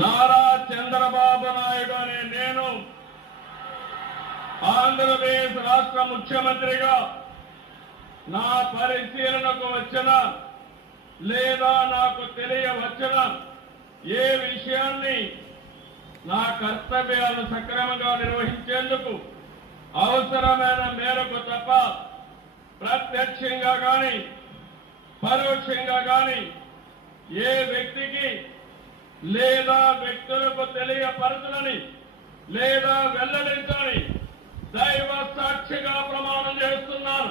నారా చంద్రబాబు నాయుడు అనే నేను ఆంధ్రప్రదేశ్ రాష్ట్ర ముఖ్యమంత్రిగా నా పరిశీలనకు వచ్చిన లేదా నాకు తెలియవచ్చిన ఏ విషయాన్ని నా కర్తవ్యాలు సక్రమంగా నిర్వహించేందుకు అవసరమైన మేరకు తప్ప ప్రత్యక్షంగా కానీ పరోక్షంగా కానీ ఏ వ్యక్తికి లేదా వ్యక్తులకు తెలియపరచులని లేదా వెల్లడించాలని దైవ సాక్షిగా ప్రమాణం చేస్తున్నాను.